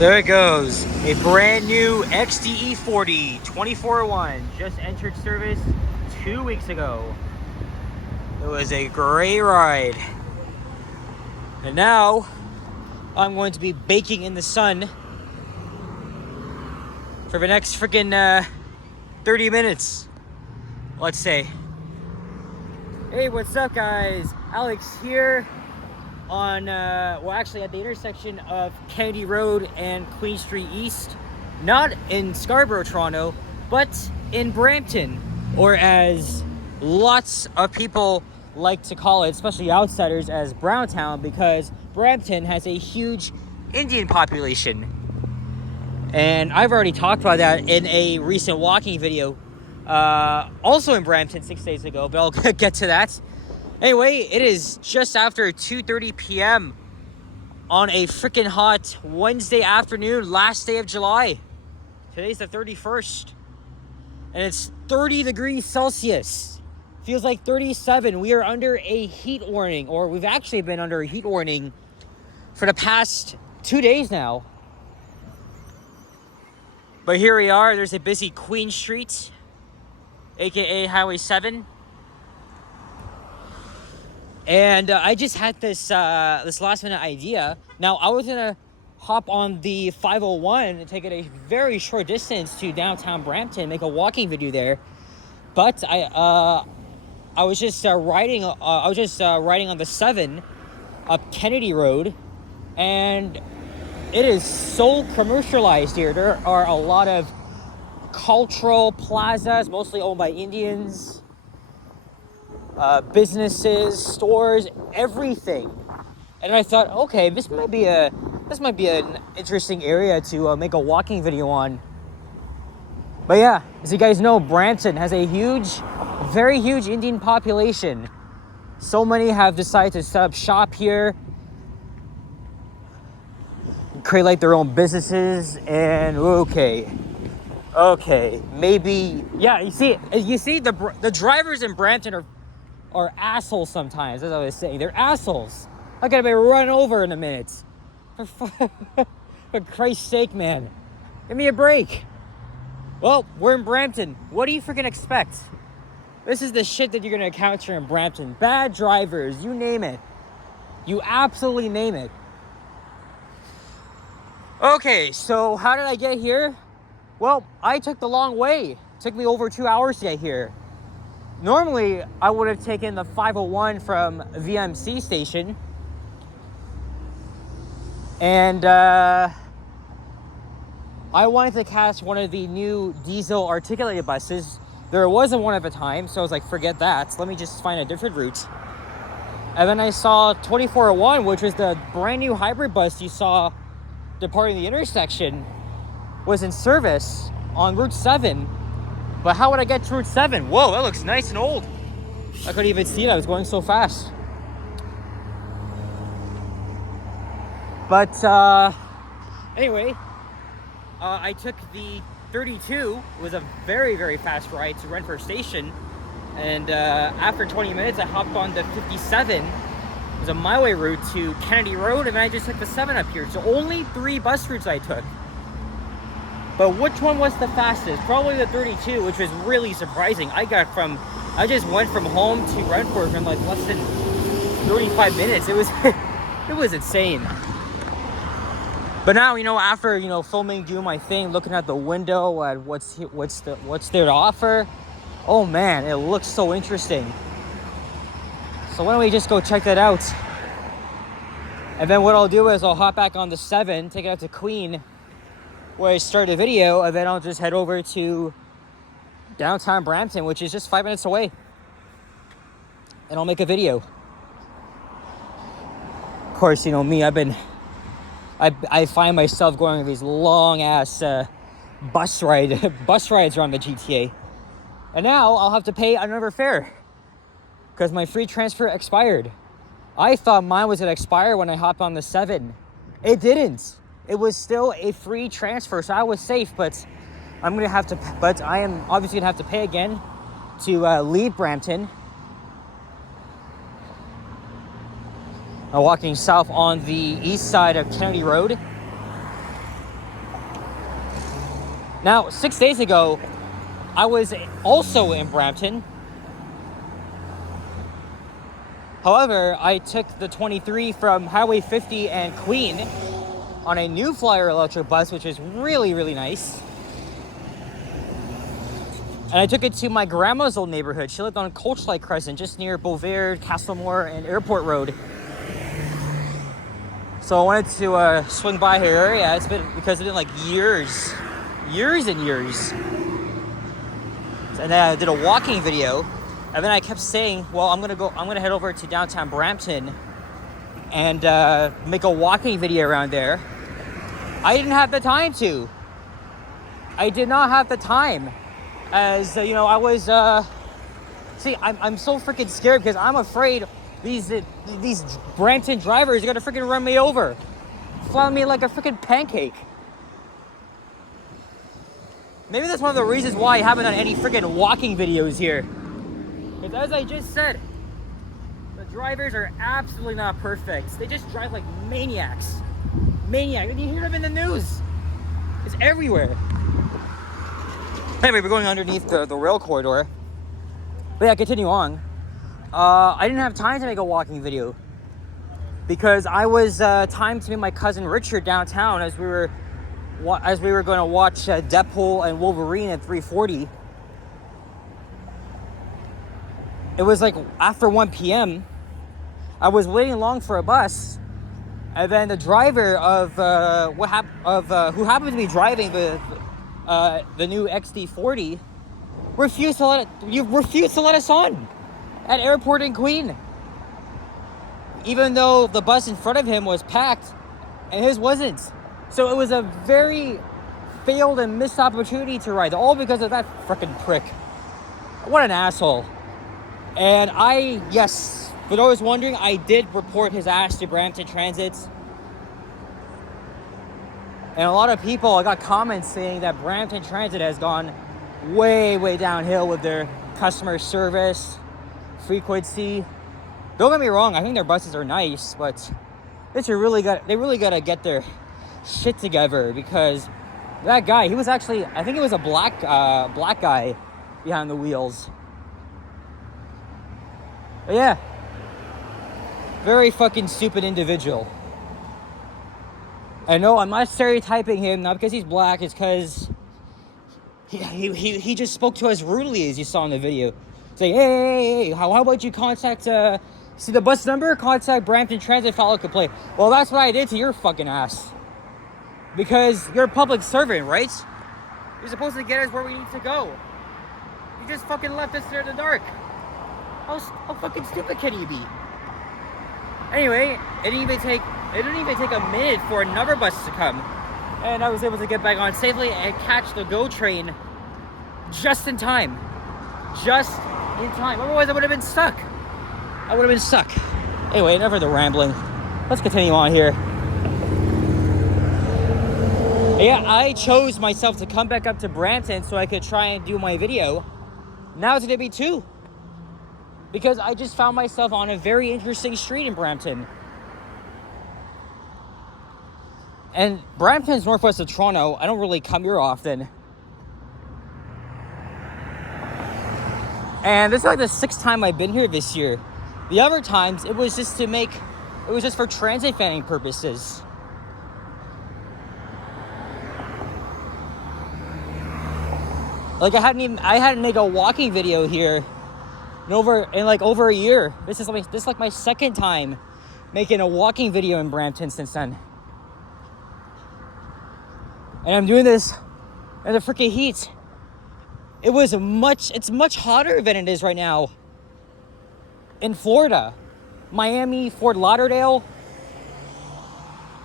There it goes. A brand new XDE 40 2401 just entered service 2 weeks ago. It was a great ride. And now I'm going to be baking in the sun for the next freaking 30 minutes, let's say. Hey, what's up, guys? Alex here on, well, actually at the intersection of Kennedy Road and Queen Street East. Not in Scarborough, Toronto, but in Brampton, or as lots of people like to call it, especially outsiders, as Browntown, because Brampton has a huge Indian population. And I've already talked about that in a recent walking video, also in Brampton 6 days ago, but I'll get to that. Anyway, it is just after 2:30 p.m. on a freaking hot Wednesday afternoon, last day of July. Today's the 31st, and it's 30 degrees Celsius. Feels like 37. We are under a heat warning, or we've actually been under a heat warning for the past 2 days now. But here we are. There's a busy Queen Street, aka Highway 7. And I just had this last minute idea. Now, I was gonna hop on the 501 and take it a very short distance to downtown Brampton, make a walking video there. But I was just riding on the 7 up Kennedy Road, and it is so commercialized here. There are a lot of cultural plazas, mostly owned by Indians. Businesses, stores, everything. And I thought, okay, this might be an interesting area to make a walking video on. But yeah, as you guys know, Brampton has a very huge Indian population. So many have decided to set up shop here, create like their own businesses, and okay, maybe, yeah. You see, the drivers in Brampton are assholes sometimes, as I was saying. They're assholes. I gotta be run over in a minute. For Christ's sake, man. Give me a break. Well, we're in Brampton. What do you freaking expect? This is the shit that you're gonna encounter in Brampton. Bad drivers, you name it. You absolutely name it. Okay, so how did I get here? Well, I took the long way. It took me over 2 hours to get here. Normally, I would have taken the 501 from VMC station, and I wanted to catch one of the new diesel articulated buses. There wasn't one at the time, so I was like, forget that. Let me just find a different route. And then I saw 2401, which was the brand new hybrid bus you saw departing the intersection, was in service on Route 7. But how would I get to Route 7? Whoa, that looks nice and old. I couldn't even see it. I was going so fast. But anyway, I took the 32. It was a very, very fast ride to Renfrew Station. And after 20 minutes, I hopped on the 57. It was a my way route to Kennedy Road, and then I just took the 7 up here. So only 3 bus routes I took. But which one was the fastest? Probably the 32, which was really surprising. I just went from home to Renfrew in like less than 35 minutes. It was insane. But now, after, filming, doing my thing, looking at the window at what's there to offer. Oh man, it looks so interesting. So why don't we just go check that out? And then what I'll do is I'll hop back on the 7, take it out to Queen, where I started the video, and then I'll just head over to downtown Brampton, which is just 5 minutes away, and I'll make a video. Of course, me, I find myself going on these long ass bus rides around the GTA, and now I'll have to pay another fare because my free transfer expired. I thought mine was gonna expire when I hopped on the 7. It didn't. It was still a free transfer, so I was safe, but I am obviously gonna have to pay again to leave Brampton. I'm walking south on the east side of Kennedy Road. Now, 6 days ago, I was also in Brampton. However, I took the 23 from Highway 50 and Queen on a New Flyer electric bus, which is really, really nice. And I took it to my grandma's old neighborhood. She lived on Colchlight Crescent, just near Bovaird, Castlemore, and Airport Road. So I wanted to swing by her area. It's been like years and years. And then I did a walking video, and then I kept saying, well, I'm gonna head over to downtown Brampton and make a walking video around there. I didn't have the time to. I did not have the time. As you know, I was I'm so freaking scared because I'm afraid these Brampton drivers are gonna freaking run me over, fly me like a freaking pancake. Maybe that's one of the reasons why I haven't done any freaking walking videos here. Because as I just said, the drivers are absolutely not perfect. They just drive like maniacs. Maniacs. You hear them in the news. It's everywhere. Anyway, we're going underneath the rail corridor. But yeah, continue on. I didn't have time to make a walking video because I was timed to meet my cousin Richard downtown as we were going to watch Deadpool and Wolverine at 3:40. It was like after 1 p.m. I was waiting long for a bus, and then the driver of who happened to be driving the new XD40 refused to let us on at Airport in Queen, even though the bus in front of him was packed and his wasn't. So it was a very failed and missed opportunity to ride, all because of that frickin' prick. What an asshole. And for those wondering, I did report his ass to Brampton Transit. And a lot of people, I got comments saying that Brampton Transit has gone way, way downhill with their customer service, frequency. Don't get me wrong, I think their buses are nice, but they really gotta get their shit together, because that guy, he was actually, I think it was a black guy behind the wheels. But yeah, very fucking stupid individual. I know I'm not stereotyping him, not because he's black, it's because he just spoke to us rudely, as you saw in the video. Saying, hey, how about you contact, see the bus number? Contact Brampton Transit, file a complaint. Well, that's what I did to your fucking ass. Because you're a public servant, right? You're supposed to get us where we need to go. You just fucking left us there in the dark. How fucking stupid can you be? Anyway, it didn't even take a minute for another bus to come, and I was able to get back on safely and catch the GO train just in time. Otherwise, I would have been stuck. Anyway, enough of the rambling. Let's continue on here. Yeah, I chose myself to come back up to Brampton so I could try and do my video. Now it's gonna be 2. Because I just found myself on a very interesting street in Brampton. And Brampton's northwest of Toronto. I don't really come here often. And this is like the 6th time I've been here this year. The other times, it was just for transit fanning purposes. Like I hadn't made a walking video here in over a year. This is like my 2nd time making a walking video in Brampton since then. And I'm doing this in the freaking heat. It's much hotter than it is right now in Florida, Miami, Fort Lauderdale.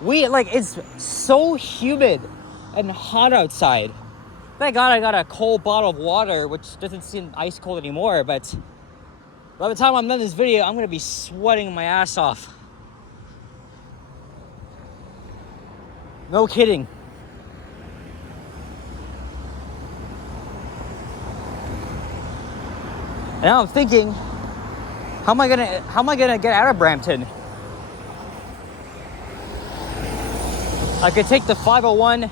It's so humid and hot outside. Thank God I got a cold bottle of water, which doesn't seem ice cold anymore, but by the time I'm done this video, I'm gonna be sweating my ass off. No kidding. And now I'm thinking, how am I gonna get out of Brampton? I could take the 501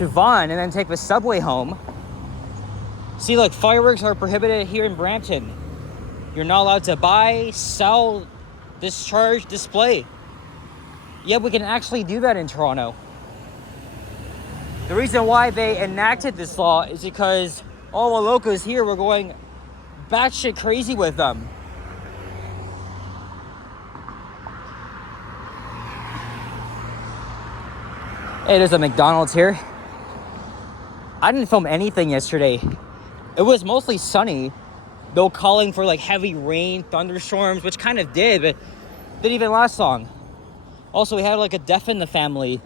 to Vaughan and then take the subway home. See, look, fireworks are prohibited here in Brampton. You're not allowed to buy, sell, discharge, display. Yet we can actually do that in Toronto. The reason why they enacted this law is because all the locals here were going batshit crazy with them. Hey, there's a McDonald's here. I didn't film anything yesterday. It was mostly sunny, though calling for like heavy rain, thunderstorms, which kind of did, but didn't even last long. Also, we had like a death in the family.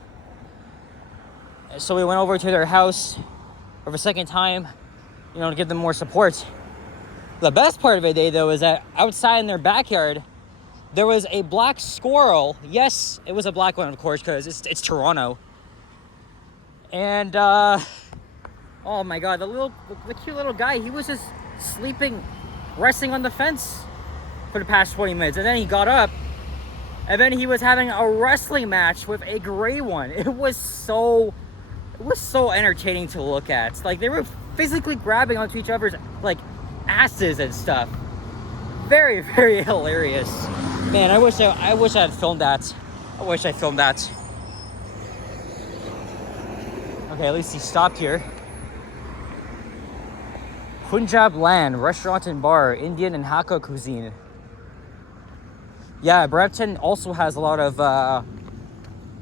So we went over to their house for the second time, you know, to give them more support. The best part of the day, though, is that outside in their backyard, there was a black squirrel. Yes, it was a black one, of course, because it's Toronto. And, oh my God, the cute little guy, he was just sleeping, resting on the fence for the past 20 minutes. And then he got up, and then he was having a wrestling match with a gray one. It was so entertaining to look at. Like, they were physically grabbing onto each other's, like, asses and stuff. Very, very hilarious. Man, I wish I had filmed that. I wish I filmed that. Okay, at least he stopped here. Punjab Land, restaurant and bar, Indian and Hakka cuisine. Yeah, Brampton also has a lot of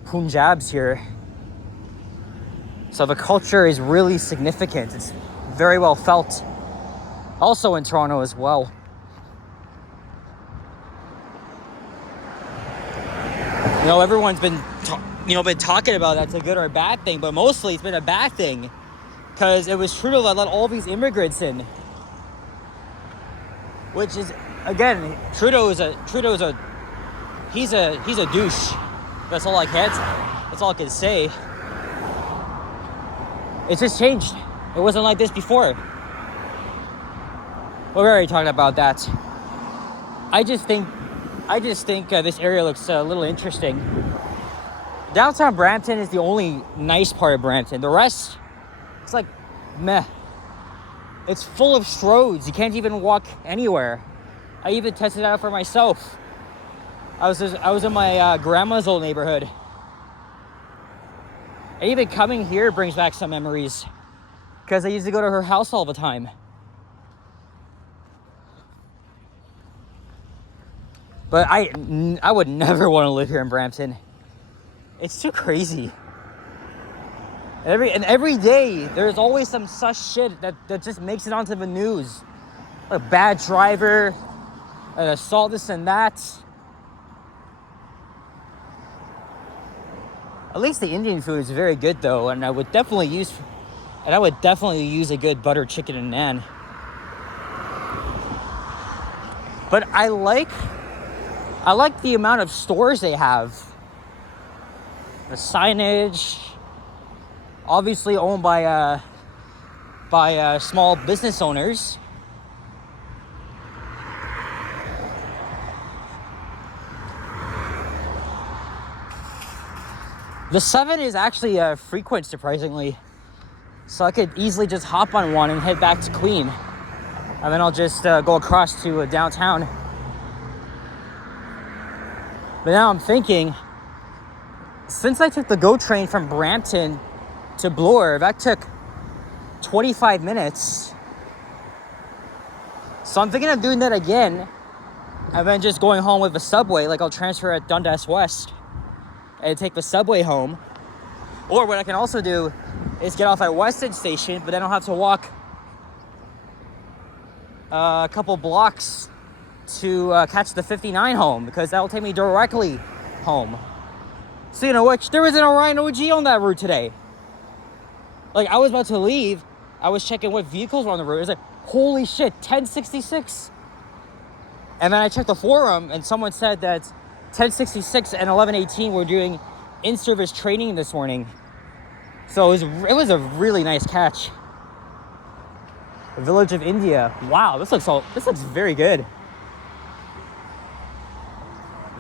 Punjabs here. So the culture is really significant. It's very well felt. Also in Toronto as well. You know, everyone's been talking about that's a good or a bad thing, but mostly it's been a bad thing because it was Trudeau that let all these immigrants in. Which is, again, Trudeau's a he's a douche. That's all I can say. It's just changed. It wasn't like this before. Well, we already talked about that. I just think this area looks a little interesting. Downtown Brampton is the only nice part of Brampton. The rest, it's like meh. It's full of stroads. You can't even walk anywhere. I even tested it out for myself. I was in my grandma's old neighborhood. And even coming here brings back some memories because I used to go to her house all the time. But I would never want to live here in Brampton. It's too crazy. Every day, there's always some such shit that just makes it onto the news. A bad driver, an assault, this and that. At least the Indian food is very good though, and I would definitely use a good butter chicken and naan. But I like the amount of stores they have. The signage, obviously owned by small business owners. The 7 is actually frequent, surprisingly. So I could easily just hop on one and head back to Queen. And then I'll just go across to downtown. But now I'm thinking, since I took the GO train from Brampton to Bloor, that took 25 minutes. So I'm thinking of doing that again and then just going home with the subway. Like, I'll transfer at Dundas West and take the subway home. Or what I can also do is get off at Weston Station, but then I'll have to walk a couple blocks to catch the 59 home, because that'll take me directly home. So you know what? There was an Orion OG on that route today. Like, I was about to leave. I was checking what vehicles were on the route. It was like, holy shit, 1066. And then I checked the forum, and someone said that 1066 and 1118 were doing in-service training this morning. So it was a really nice catch. The Village of India. Wow, this looks very good.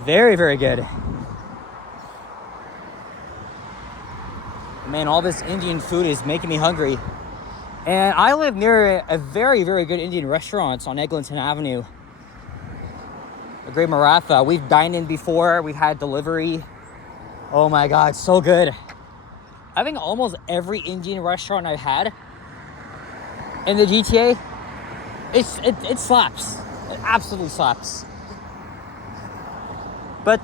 Very, very good. Man, all this Indian food is making me hungry. And I live near a very, very good Indian restaurant on Eglinton Avenue. A Great Maratha. We've dined in before. We've had delivery. Oh my God, so good. I think almost every Indian restaurant I've had in the GTA, it slaps. It absolutely slaps. But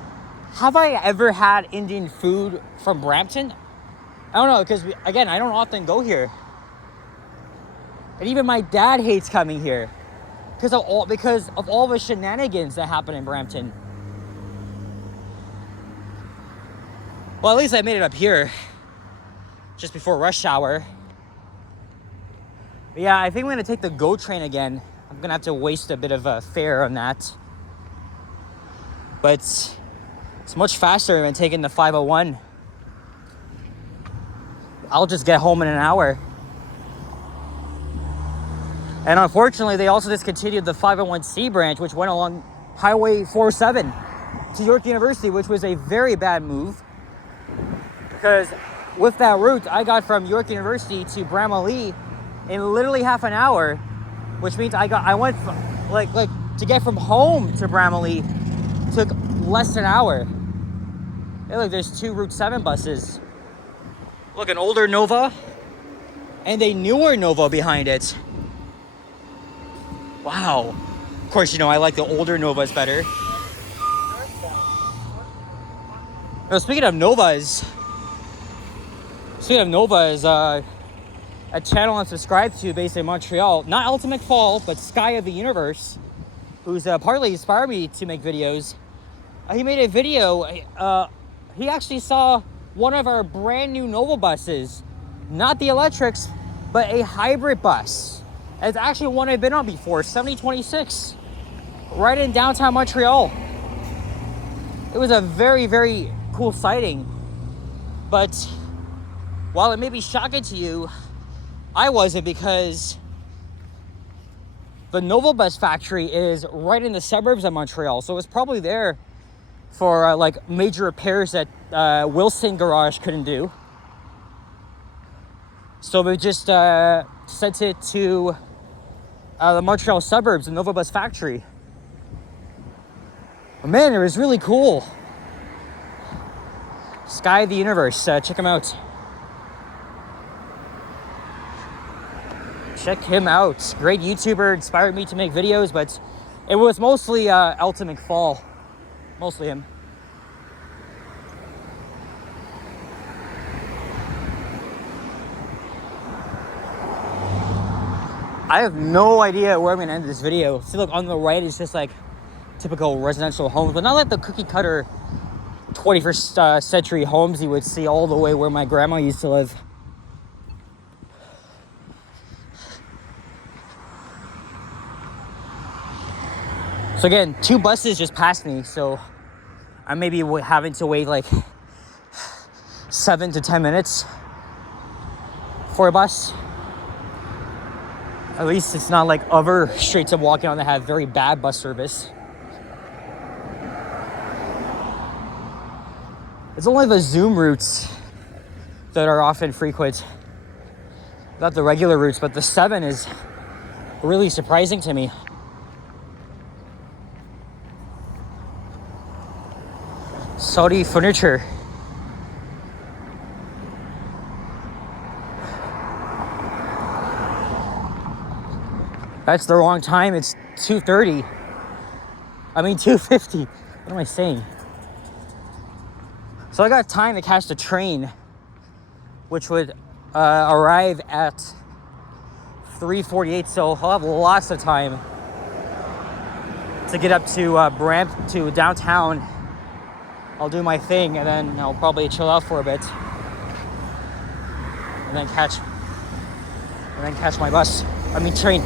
have I ever had Indian food from Brampton? I don't know, because again, I don't often go here. And even my dad hates coming here because of all the shenanigans that happen in Brampton. Well, at least I made it up here just before rush hour. But yeah, I think I'm gonna take the GO train again. I'm gonna have to waste a bit of fare on that. But it's much faster than taking the 501. I'll just get home in an hour. And unfortunately, they also discontinued the 501c branch, which went along Highway 47 to York University, which was a very bad move. Because with that route, I got from York University to Bramalea in literally half an hour, which means I went from, like to get from home to Bramalea took less than an hour. Hey, look, there's 2 Route 7 buses. Look, an older Nova and a newer Nova behind it. Wow. Of course, you know, I like the older Novas better. Now, speaking of Novas, a channel I'm subscribed to based in Montreal, not Ultimate Fall, but Sky of the Universe, who's partly inspired me to make videos. He made a video. He actually saw one of our brand new Nova buses, not the electrics, but a hybrid bus. It's actually one I've been on before, 7026, right in downtown Montreal. It was a very, very cool sighting. But while it may be shocking to you, I wasn't, because the Nova Bus factory is right in the suburbs of Montreal. So it was probably there for like major repairs that Wilson Garage couldn't do. So we just sent it to the Montreal suburbs, the Nova Bus factory. But man, it was really cool. Sky of the Universe, check him out. Check him out. Great YouTuber, inspired me to make videos, but it was mostly Ultimate Fall. Mostly him. I have no idea where I'm gonna end this video. See, look, on the right is just like typical residential homes, but not like the cookie cutter 21st century homes you would see all the way where my grandma used to live. So again, 2 buses just passed me, so I may be having to wait like 7 to 10 minutes for a bus. At least it's not like other streets I'm walking on that have very bad bus service. It's only the Zoom routes that are often frequent. Not the regular routes, but the 7 is really surprising to me. Saudi furniture. That's the wrong time. It's 2:30. I mean 2:50. What am I saying? So I got time to catch the train, which would arrive at 3:48. So I'll have lots of time to get up to Brampton, to downtown. I'll do my thing, and then I'll probably chill out for a bit, and then catch my bus. I mean train.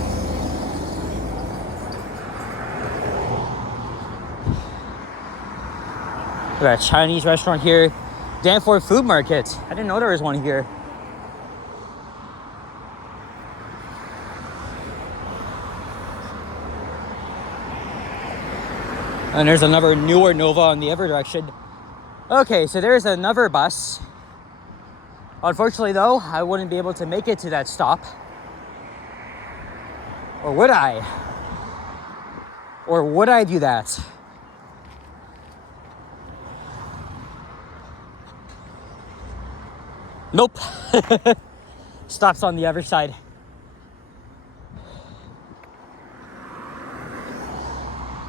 We got a Chinese restaurant here. Danforth Food Market. I didn't know there was one here. And there's another newer Nova in the other direction. Okay, so there's another bus. Unfortunately though, I wouldn't be able to make it to that stop. Or would I? Or would I do that? Nope. Stops on the other side.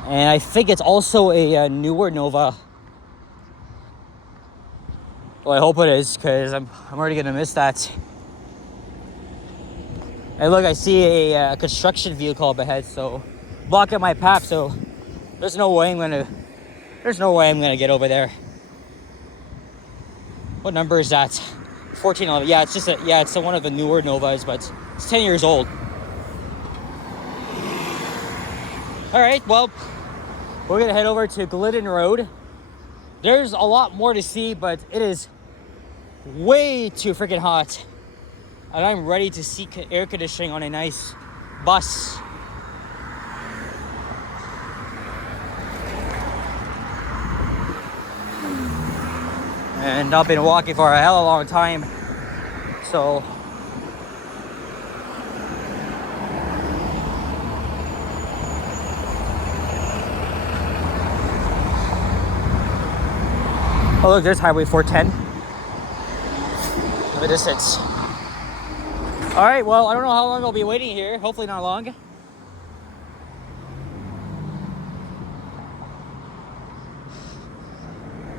And I think it's also a newer Nova. Well, I hope it is, because I'm already gonna miss that. And look, I see a construction vehicle up ahead, so blocking my path. So there's no way I'm gonna get over there. What number is that? 1411. Yeah, it's one of the newer Novas, but it's 10 years old. All right, well, we're gonna head over to Glidden Road. There's a lot more to see, but it is way too freaking hot. And I'm ready to see air conditioning on a nice bus. And I've been walking for a hell of a long time. So oh look, there's Highway 410 in the distance. All right, well, I don't know how long I'll be waiting here. Hopefully not long.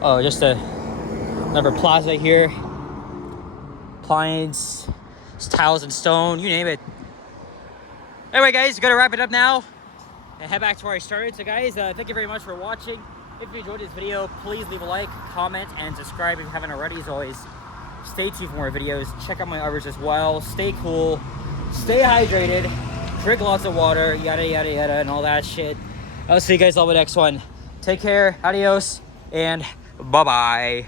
Oh, just another plaza here. Appliance, tiles and stone, you name it. Anyway, guys, gotta wrap it up now and head back to where I started. So guys, thank you very much for watching. If you enjoyed this video, please leave a like, comment, and subscribe if you haven't already. As always, stay tuned for more videos. Check out my others as well. Stay cool, stay hydrated, drink lots of water, yada yada yada, and all that shit. I'll see you guys all in the next one. Take care, adios, and bye bye.